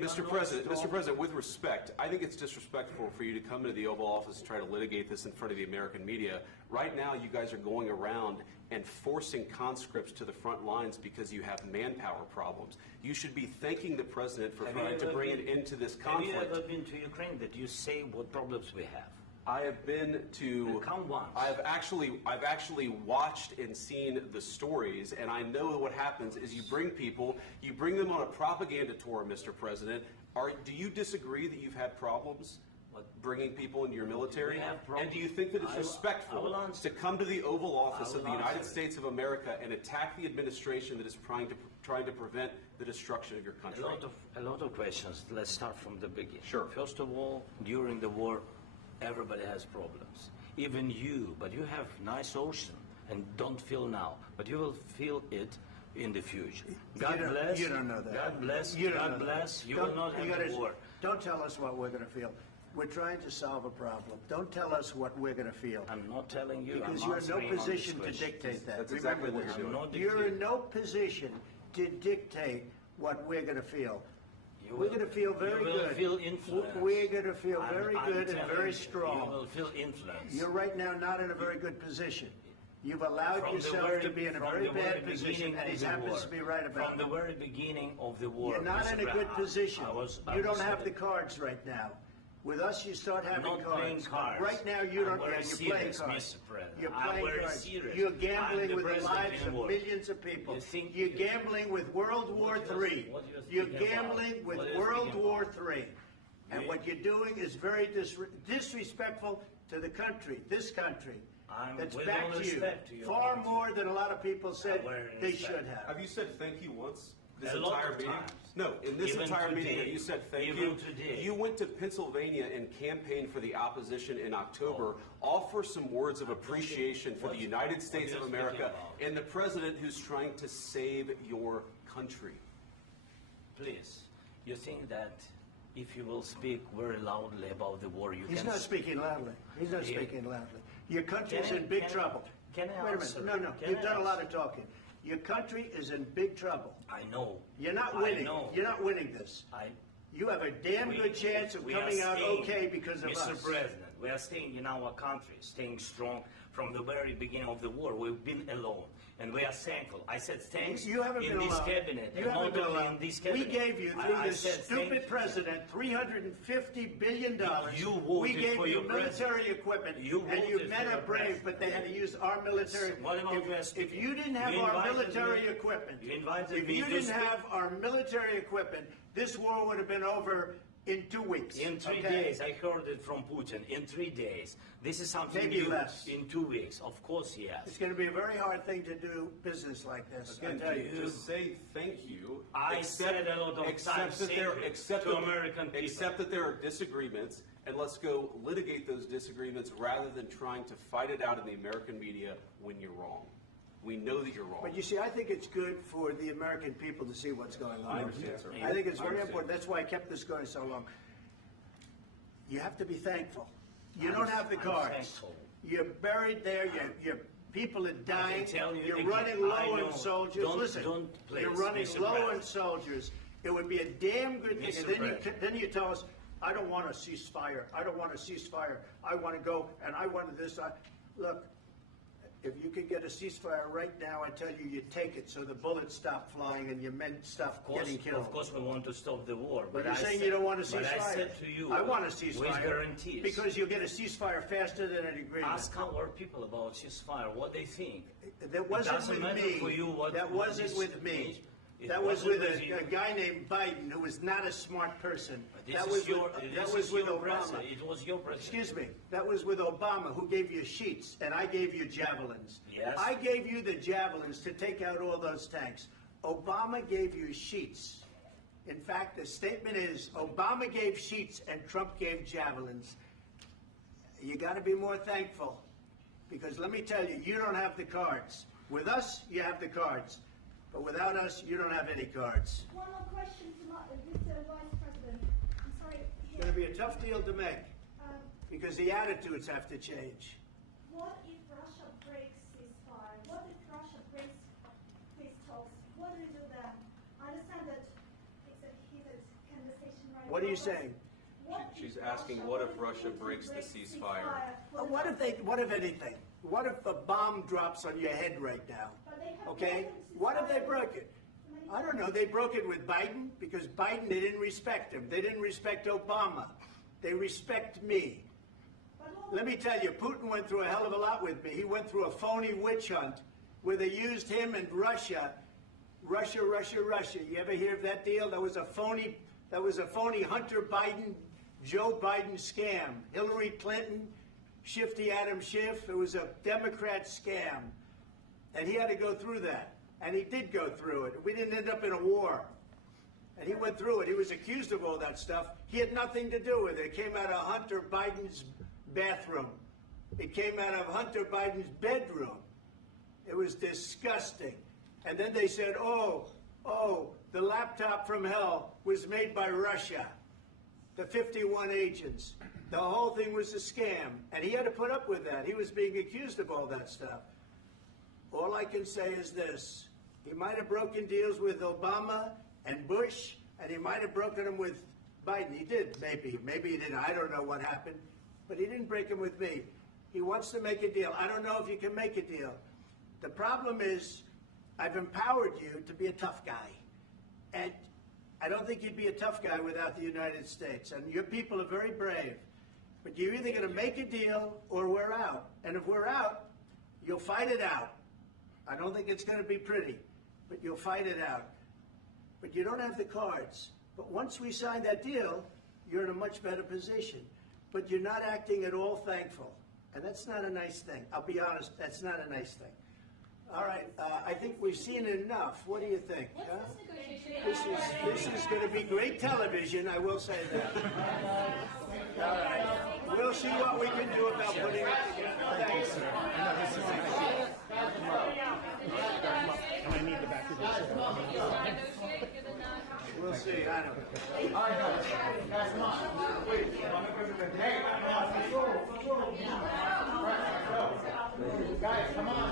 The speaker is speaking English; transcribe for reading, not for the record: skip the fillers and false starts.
Mr. President, with respect, I think it's disrespectful for you to come into the Oval Office and try to litigate this in front of the American media. Right now, you guys are going around and forcing conscripts to the front lines because you have manpower problems. You should be thanking the President for trying to bring an end to this conflict. Have you ever been to Ukraine that you say what problems we have? I have been to. Come once. I've actually watched and seen the stories, and I know what happens is you bring them on a propaganda tour, Mr. President. Do you disagree that you've had problems bringing people into your military? And do you think that it's respectful to come to the Oval Office of the United States of America and attack the administration that is trying to prevent the destruction of your country? A lot of questions. Let's start from the beginning. Sure. First of all, during the war, everybody has problems, even you, but you have nice ocean and don't feel now, but you will feel it in the future. God bless. You don't know that. God bless. You God bless. You will not have war. Don't tell us what we're going to feel. We're trying to solve a problem. Don't tell us what we're going to feel. I'm not telling you. Because you're in no position to dictate that. That's exactly what you're doing. You're in no position to dictate what we're going to feel. We're going to feel very good. You will feel influence. We're going to feel very good and very strong. You will feel influence. You're right now not in a very good position. You've allowed yourself to be in a very bad position, and he happens to be right about it. From the very beginning of the war. You're not in a good position. You don't have the cards right now. With us, you start having not cards. Playing cards. Right now, you don't. You're playing cards. Mr. President. You're playing cards. Serious. You're gambling with the lives of war. millions of people. You're gambling with World War III. You're gambling with World War III. And what you're doing is very disrespectful to the country, this country. That's back to you. Far more than a lot of people said they should have. Have you said thank you once? This entire meeting? Times. No, in this Even entire today. meeting that you said thank Even you. Today. You went to Pennsylvania and campaigned for the opposition in October. Offer some words of appreciation for the United States of America and the President who's trying to save your country. Please, you think that if you will speak very loudly about the war, you He's can... not speaking loudly. He's not speaking loudly. Your country's in big trouble. Can I Wait a answer? minute. No. You've done a lot of talking. Your country is in big trouble. I know. You're not winning. I know. You're not winning this. You have a damn good chance of coming out okay because of us. Mr. President, we are staying in our country, staying strong from the very beginning of the war. We've been alone, and we are thankful. I said thanks you haven't in been this alone. cabinet. You haven't been alone. In this cabinet. We gave you, through this stupid president, $350 billion. You voted we gave for you your military equipment, and you men are brave, but they had to use our military. If you didn't have our military equipment, this war would have been over in 2 weeks. In 3 days, I heard it from Putin. In 3 days. This is something maybe new. Less. In 2 weeks. Of course, yes. It's going to be a very hard thing to do business like this. Again, to say thank you. I said a lot of times to American people. Except that there are disagreements, and let's go litigate those disagreements rather than trying to fight it out in the American media when you're wrong. We know that you're wrong. But you see, I think it's good for the American people to see what's going on. I understand, sir. I think it's very important. That's why I kept this going so long. You have to be thankful. You don't have the cards. You're buried there. Your people are dying. You're running low on soldiers. Listen, you're running low on soldiers. It would be a damn good thing. And then you tell us, I don't want a ceasefire. I don't want a ceasefire. I want to go, and I want this. Look. If you could get a ceasefire right now, I tell you, you take it so the bullets stop flying and your men stop getting killed. Of course, we want to stop the war. But you're saying you don't want a ceasefire. But I said to you, I want a ceasefire. with guarantees. Because you'll get a ceasefire faster than an agreement. Ask our people about ceasefire, what they think. That wasn't with me. That wasn't with me. That was with a guy named Biden who was not a smart person. That was with Obama. It was your president. Excuse me. That was with Obama, who gave you sheets, and I gave you javelins. Yes. I gave you the javelins to take out all those tanks. Obama gave you sheets. In fact, the statement is Obama gave sheets and Trump gave javelins. You got to be more thankful, because let me tell you, you don't have the cards. With us, you have the cards. But without us, you don't have any cards. One more question to Mr. Vice President. I'm sorry. It's going to be a tough deal to make, because the attitudes have to change. What if Russia breaks ceasefire? What if Russia breaks peace talks? What do we do then? I understand that it's a heated conversation What are you saying? She's asking, what if Russia breaks the ceasefire? What if anything? What if a bomb drops on your head right now? Okay? What if they broke it? I don't know. They broke it with Biden because Biden, they didn't respect him. They didn't respect Obama. They respect me. Let me tell you, Putin went through a hell of a lot with me. He went through a phony witch hunt where they used him and Russia. Russia. You ever hear of that deal? That was a phony Hunter Biden, Joe Biden scam. Hillary Clinton, Shifty Adam Schiff. It was a Democrat scam. And he had to go through that. And he did go through it. We didn't end up in a war. And he went through it. He was accused of all that stuff. He had nothing to do with it. It came out of Hunter Biden's bathroom. It came out of Hunter Biden's bedroom. It was disgusting. And then they said, oh, the laptop from hell was made by Russia. The 51 agents. The whole thing was a scam. And he had to put up with that. He was being accused of all that stuff. All I can say is this. He might have broken deals with Obama and Bush, and he might have broken them with Biden. He did, maybe. Maybe he didn't. I don't know what happened. But he didn't break them with me. He wants to make a deal. I don't know if you can make a deal. The problem is I've empowered you to be a tough guy. And I don't think you'd be a tough guy without the United States. And your people are very brave. But you're either going to make a deal or we're out. And if we're out, you'll fight it out. I don't think it's going to be pretty, but you'll fight it out. But you don't have the cards. But once we sign that deal, you're in a much better position. But you're not acting at all thankful. And that's not a nice thing. I'll be honest, that's not a nice thing. All right, I think we've seen enough. What do you think? Huh? This is going to be great television, I will say that. All right. We'll see what we can do about putting it together. Thanks. And I need the back of this. We'll see. I don't know. All right, guys, come on. Wait. Hey, guys, come on.